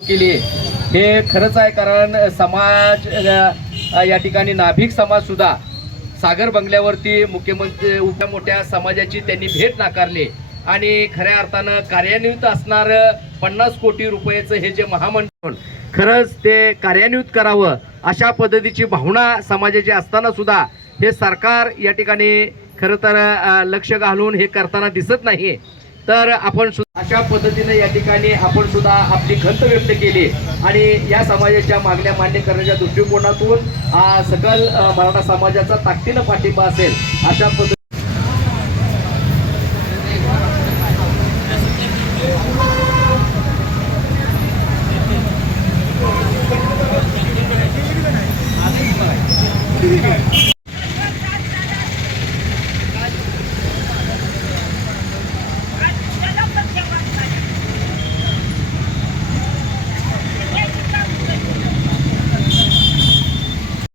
केली हे खरंच आहे कारण समाज या ठिकाणी नाभिक समाज सुद्धा सागर बंगल्यावरती मुख्यमंत्री मोठ्या मोठ्या समाजाची त्यांनी भेट नाकारली. आणि खऱ्या अर्थानं कार्यान्वित असणार पन्नास कोटी रुपयाचं हे जे महामंडळ खरंच ते कार्यान्वित करावं अशा पद्धतीची भावना समाजाची असताना सुद्धा हे सरकार या ठिकाणी खरं तर लक्ष घालून हे करताना दिसत नाही तर आपण सु- अशा पद्धतीने या ठिकाणी आपण सुद्धा आपली खंत व्यक्त केली आणि या समाजाच्या मागण्या मान्य करण्याच्या दृष्टिकोनातून सकल मराठा समाजाचा ताकदीनं पाठिंबा असेल अशा पद्धती